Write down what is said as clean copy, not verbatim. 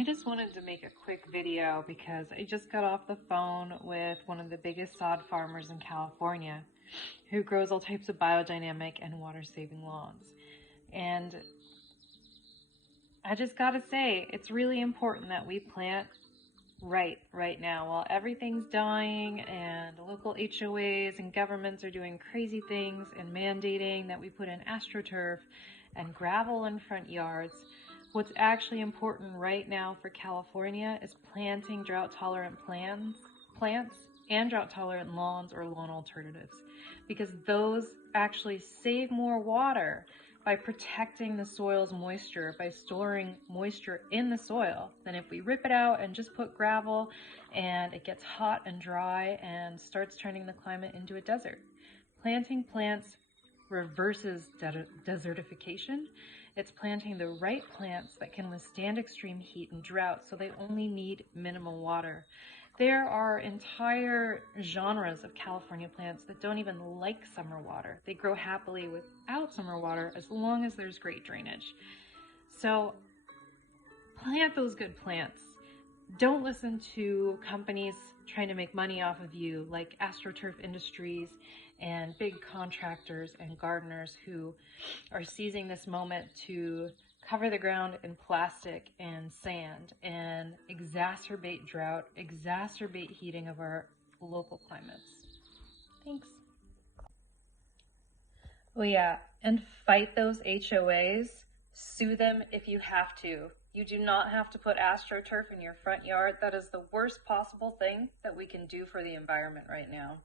I just wanted to make a quick video because I just got off the phone with one of the biggest sod farmers in California who grows all types of biodynamic and water-saving lawns. And I just gotta say, it's really important that we plant right now while everything's dying and local HOAs and governments are doing crazy things and mandating that we put in AstroTurf and gravel in front yards. What's actually important right now for California is planting drought-tolerant plants and drought-tolerant lawns or lawn alternatives, because those actually save more water by protecting the soil's moisture, by storing moisture in the soil, than if we rip it out and just put gravel and it gets hot and dry and starts turning the climate into a desert. Planting plants reverses desertification. It's planting the right plants that can withstand extreme heat and drought, so they only need minimal water. There are entire genres of California plants that don't even like summer water. They grow happily without summer water as long as there's great drainage. So plant those good plants. Don't listen to companies trying to make money off of you like AstroTurf Industries and big contractors and gardeners who are seizing this moment to cover the ground in plastic and sand and exacerbate drought, exacerbate heating of our local climates. Thanks. Oh yeah, and fight those HOAs. Sue them if you have to. You do not have to put AstroTurf in your front yard. That is the worst possible thing that we can do for the environment right now.